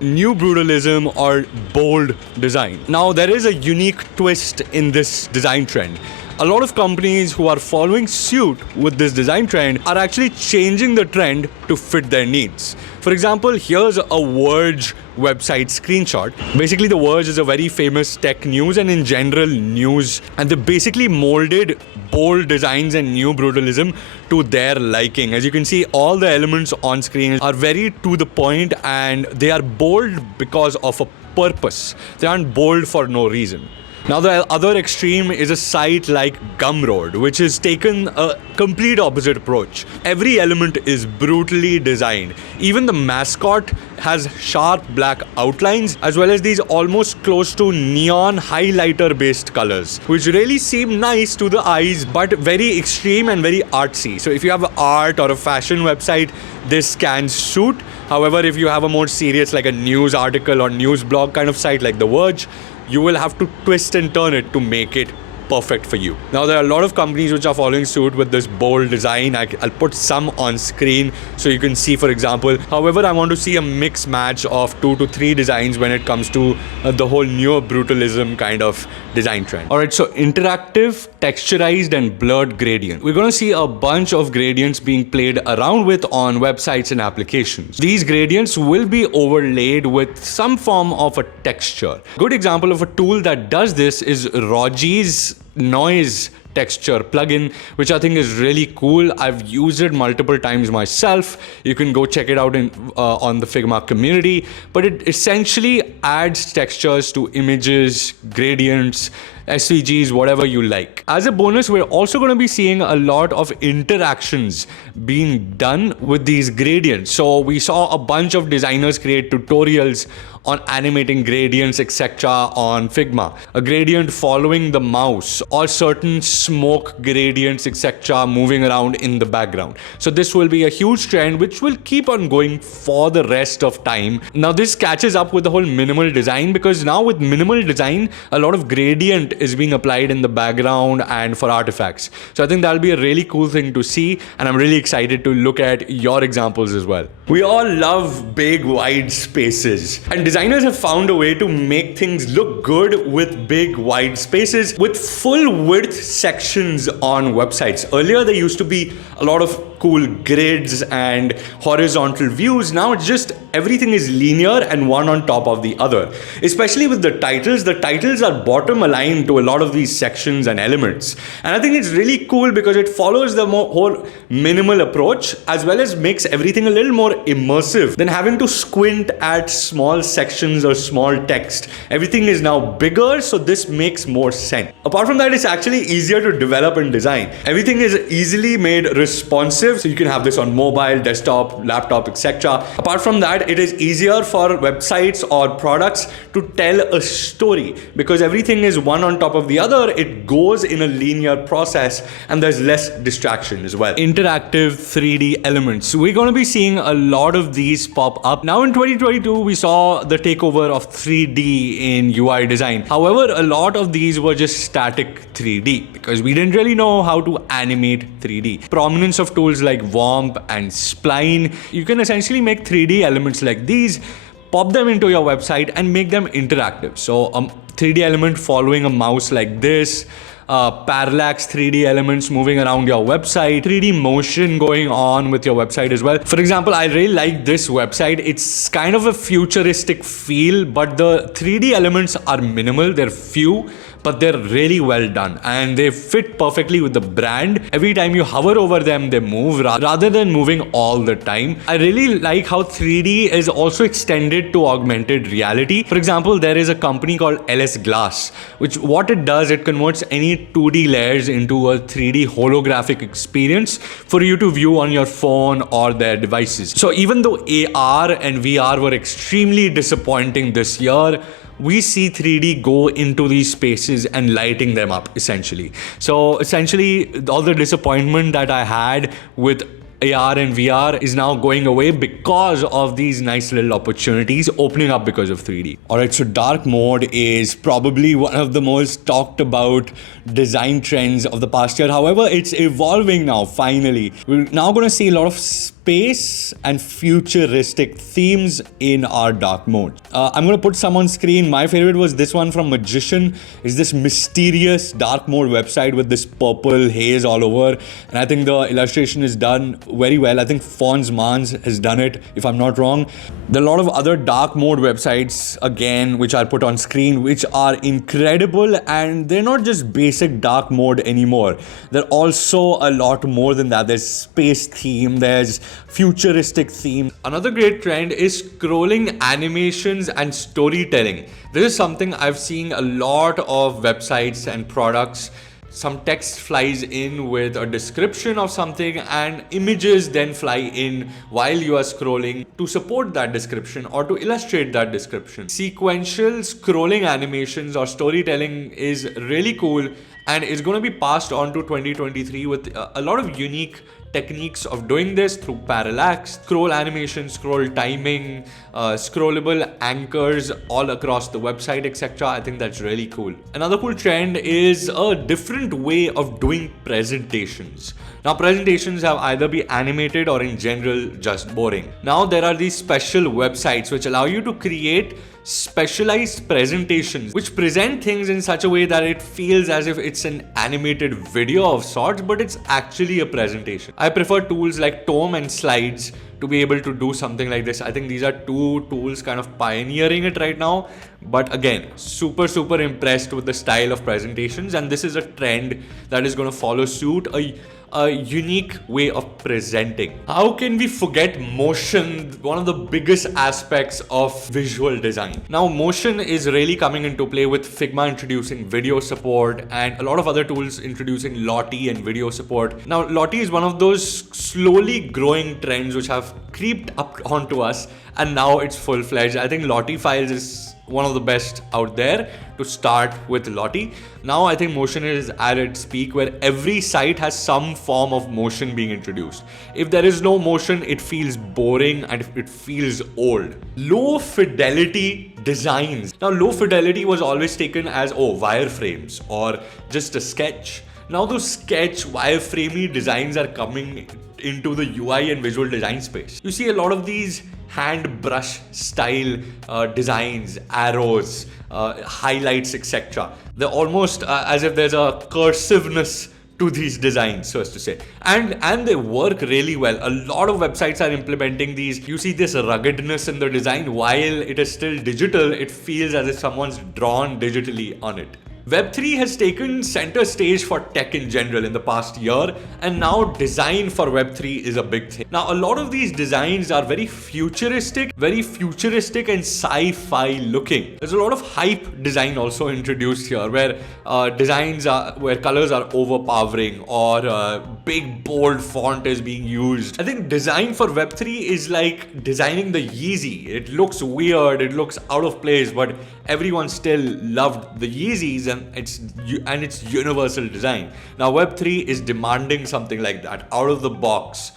Neubrutalism or bold design. Now, there is a unique twist in this design trend. A lot of companies who are following suit with this design trend are actually changing the trend to fit their needs. For example, here's a Verge website screenshot. Basically, the Verge is a very famous tech news and in general news, and they basically molded bold designs and Neubrutalism to their liking. As you can see, all the elements on screen are very to the point and they are bold because of a purpose. They aren't bold for no reason. Now, the other extreme is a site like Gumroad, which has taken a complete opposite approach. Every element is brutally designed. Even the mascot has sharp black outlines, as well as these almost close to neon highlighter-based colors, which really seem nice to the eyes, but very extreme and very artsy. So if you have art or a fashion website, this can suit. However, if you have a more serious, like a news article or news blog kind of site like The Verge, you will have to twist and turn it to make it perfect for you. Now, there are a lot of companies which are following suit with this bold design. I'll put some on screen so you can see, for example. However, I want to see a mix match of 2 to 3 designs when it comes to the whole Neubrutalism kind of design trend. All right, so interactive, texturized, and blurred gradient. We're going to see a bunch of gradients being played around with on websites and applications. These gradients will be overlaid with some form of a texture. Good example of a tool that does this is Rogi's noise texture plugin, which I think is really cool. I've used it multiple times myself. You can go check it out on the Figma community, but it essentially adds textures to images, gradients, SVGs, whatever you like. As a bonus, we're also going to be seeing a lot of interactions being done with these gradients. So we saw a bunch of designers create tutorials on animating gradients, etc. on Figma. A gradient following the mouse or certain smoke gradients, etc. moving around in the background. So this will be a huge trend which will keep on going for the rest of time. Now this catches up with the whole minimal design, because now with minimal design, a lot of gradient is being applied in the background and for artifacts. So I think that'll be a really cool thing to see, and I'm really excited to look at your examples as well. We all love big wide spaces, and designers have found a way to make things look good with big wide spaces with full width sections on websites. Earlier there used to be a lot of cool grids and horizontal views. Now it's just everything is linear and one on top of the other. Especially with the titles are bottom aligned to a lot of these sections and elements. And I think it's really cool because it follows the whole minimal approach, as well as makes everything a little more immersive than having to squint at small sections or small text. Everything is now bigger, so this makes more sense. Apart from that, it's actually easier to develop and design. Everything is easily made responsive, so you can have this on mobile, desktop, laptop, etc. Apart from that, it is easier for websites or products to tell a story because everything is one on top of the other. It goes in a linear process and there's less distraction as well. Interactive 3D elements. We're going to be seeing a lot of these pop up. Now in 2022, we saw the takeover of 3D in UI design. However, a lot of these were just static 3D because we didn't really know how to animate 3D. Prominence of tools like Womp and Spline. You can essentially make 3D elements like these, pop them into your website and make them interactive. So a 3D element following a mouse like this, parallax 3D elements moving around your website, 3D motion going on with your website as well. For example, I really like this website. It's kind of a futuristic feel, but the 3D elements are minimal. They're few, but they're really well done and they fit perfectly with the brand. Every time you hover over them, they move rather than moving all the time. I really like how 3D is also extended to augmented reality. For example, there is a company called LS Glass, which what it does, it converts any 2D layers into a 3D holographic experience for you to view on your phone or their devices. So even though AR and VR were extremely disappointing this year, we see 3D go into these spaces and lighting them up essentially. So essentially all the disappointment that I had with AR and VR is now going away because of these nice little opportunities opening up because of 3D. Alright, so dark mode is probably one of the most talked about design trends of the past year. However, it's evolving now finally. We're now going to see a lot of space and futuristic themes in our dark mode. I'm going to put some on screen. My favorite was this one from Magician. It's this mysterious dark mode website with this purple haze all over. And I think the illustration is done very well. I think Fons Mans has done it, if I'm not wrong. There are a lot of other dark mode websites, again, which are put on screen, which are incredible, and they're not just basic dark mode anymore. They're also a lot more than that. There's space theme, there's futuristic theme. Another great trend is scrolling animations and storytelling. This is something I've seen a lot of websites and products. Some text flies in with a description of something and images then fly in while you are scrolling to support that description or to illustrate that description. Sequential scrolling animations or storytelling is really cool and is going to be passed on to 2023 with a lot of unique techniques of doing this through parallax, scroll animation, scroll timing, scrollable anchors all across the website, etc. I think that's really cool. Another cool trend is a different way of doing presentations. Now, presentations have either be animated or in general just boring. Now there are these special websites which allow you to create specialized presentations which present things in such a way that it feels as if it's an animated video of sorts, but it's actually a presentation. I prefer tools like Tome and Slides to be able to do something like this. I think these are two tools kind of pioneering it right now. But again, super impressed with the style of presentations, and this is a trend that is going to follow suit. A unique way of presenting. How can we forget motion, one of the biggest aspects of visual design? Now, motion is really coming into play with Figma introducing video support and a lot of other tools introducing Lottie and video support. Now, Lottie is one of those slowly growing trends which have creeped up onto us, and now it's full-fledged. I think Lottie files is one of the best out there to start with Lottie. Now I think motion is at its peak where every site has some form of motion being introduced. If there is no motion, it feels boring and it feels old. Low fidelity designs. Now low fidelity was always taken as wireframes or just a sketch. Now those sketch wireframey designs are coming into the UI and visual design space. You see a lot of these hand brush style designs, arrows, highlights, etc. They're almost as if there's a cursiveness to these designs, so as to say. And they work really well. A lot of websites are implementing these. You see this ruggedness in the design. While it is still digital, it feels as if someone's drawn digitally on it. Web3 has taken center stage for tech in general in the past year, and now design for Web3 is a big thing. Now, a lot of these designs are very futuristic and sci-fi looking. There's a lot of hype design also introduced here, where where colors are overpowering or big bold font is being used. I think design for Web3 is like designing the Yeezy. It looks weird, it looks out of place, but everyone still loved the Yeezys, and it's universal design. Now Web3 is demanding something like that out of the box.